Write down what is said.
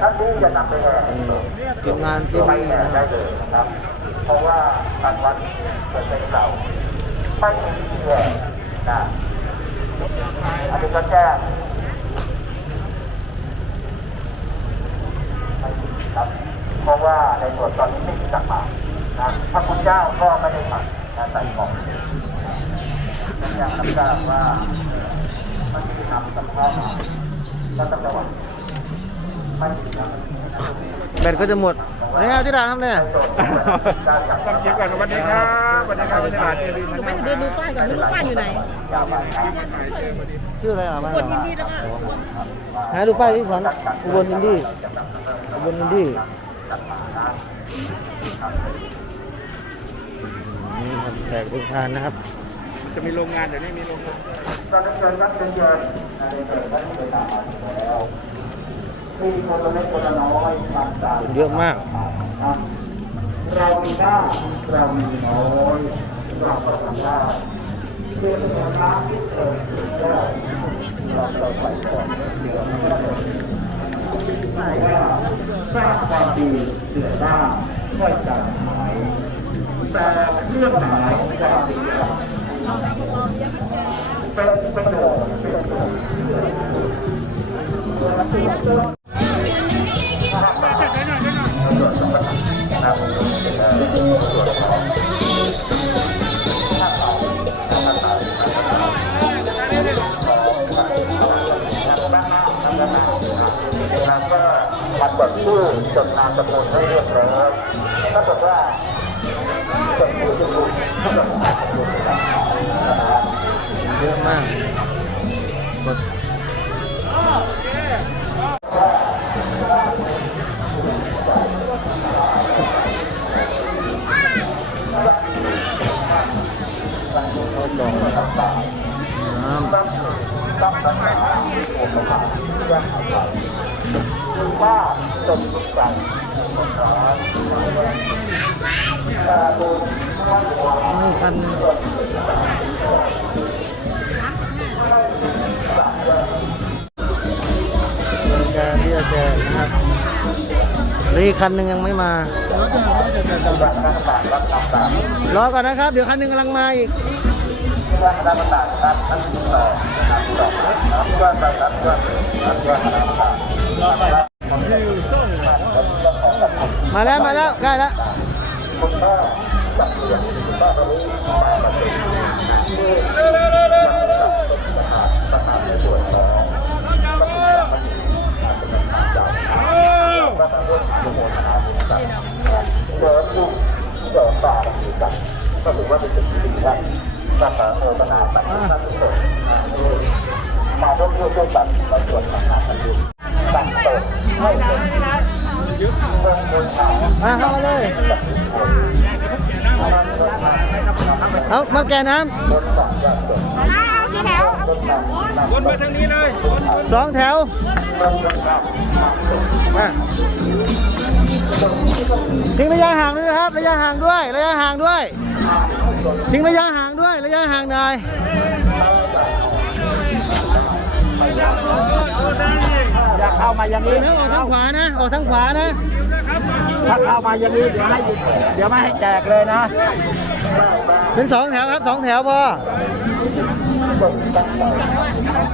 ท่านที่จะนำไปแห่ทีมงานทีมไปแห่ได้เลยนะครับ เพราะว่าทางวัดเปิดเป็นเสาไม่มีที่แห่นะอันนี้ก็แจ้งครับเพราะว่าในส่วนตอนนี้ไม่มีตักบาตรนะพระคุณเจ้าก็ไม่ได้ตักนะใส่ของอยากทราบว่าเมันมีนำสัมภาษณ์แล้วก็จังหวัด แบตก็จะหมดนี่ที่ร้านทำเนี่ยต้องเก็บก่อนสวัสดีครับสวัสดีครับบรรยากาศเจดีย์ไปเดินดูป้ายก่อนไม่รู้ป้ายอยู่ไหนชื่ออะไรอะบ้านกดยินดีแล้วก็หาดูป้ายที่ขวัญอุบลอินดี้อุบลอินดี้นี่ครับแขกทุกทานนะครับ จะมีโรงงานเดี๋ยวนี้มีโรงงาน เราจะเชิญรับเชิญเชิญในเชิญท่านที่ไปตามมาอยู่แล้วมีคนละเล็กคนละน้อยต่างต่างเยอะมาก เรามีหน้าเรามีน้อยเราก็ทำได้เรื่องของน้ำที่เกิดขึ้นได้เราเราไปก่อนเดี๋ยวเราว่าสร้างความดีเกิดได้ช่วยกันหายแต่เรื่องหมายความดีเป็นประโยชน์เป็นประโยชน์ แล้วก็มาจดชื่อจดนามสกุลให้เรียบร้อยถ้าเกิดว่าจดชื่อจดถ้าเกิดว่าเยอะมาก กดน้ำว่าจดทุกการแต่บุญนี่คันการที่จะแจกนะครับเหลขอีคันหนึ่งยังไม่มารักรักษารักษารอก่อนนะครับ เดี๋ยวคันหนึ่งกำลังมาอีก รักรัการักนั่นคือต่อนะครับต่อนะครับก็ไปรับก็รับก็รักษารักมาแล้วมาแล้วใกล้แล้วคุณพ่อสักเรียนคุณพ่อตอนนี้มาประชุมที่ประธานในส่วนของพระพุทธโมทนาบุญกันเดินลูกเดินตาดูกันก็ถือว่าเป็นสิ่งที่ดีนะพระโมทนาสักท่านทุกคนมาร่วมด้วยช่วยกันมาตรวจสอบกันดูตั้งโต๊ะให้เป็นเรื่องบุญทางมาเข้ามาเลยเอามาแก่น้ำวนมาทางนี้เลยสองแถวมา ทิ้งระยะห่างด้วยนะครับ ระยะห่างด้วย ระยะห่างด้วย ทิ้งระยะห่างด้วย ระยะห่างหน่อยอยากเข้ามาอย่างเดินี้นทางออกทางขวานะ ออกทางขวานะ ถ้าเข้ามาอย่างนี้เดี๋ยวให้เดี๋ยวไม่ให้แจกเลยนะ เป็นสองแถวครับสองแถวพอ